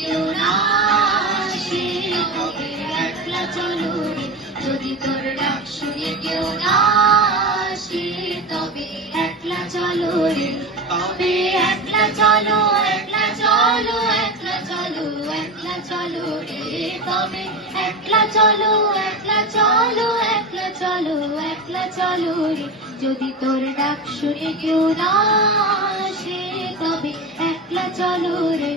কেউ না আসে তবে একলা চলো রে। যদি তোর ডাক শুনে কেউ না আসে তবে একলা চলো রে। তবে একলা চলো, একলা চলো, একলা চলো, একলা চলো রে। তবে একলা চলো, একলা চলো, একলা চলো, একলা চলো রে। যদি তোর ডাক শুনে কেউ না আসে তবে একলা চলো রে।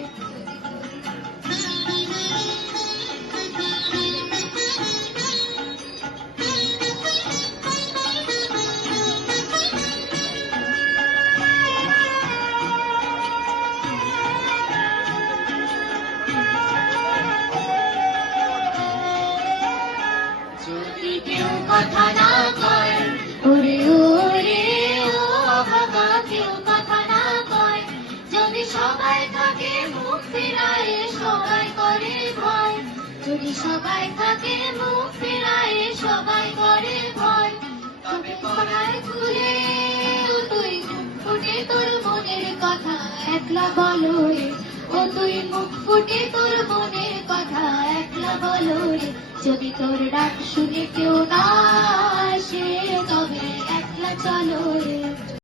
যদি কেউ কথা না কয়, ওরে ওরে ও বাবা, কেউ কথা না কয়। যদি সবাই থাকে মুখ ফিরায়, সবাই করে ভয়। যদি সবাই থাকে মুখ ফিরায়, সবাই করে ভয়। তবে পড়ায় খুলে ও তুই মুখ ফুটে তোর মনের কথা একলা বলো রে। ও তুই মুখ ফুটে তোর মনের কথা একলা বলো রে। যদি তোর ডাক শুনে কেউ না আসে তবে একলা চলো রে।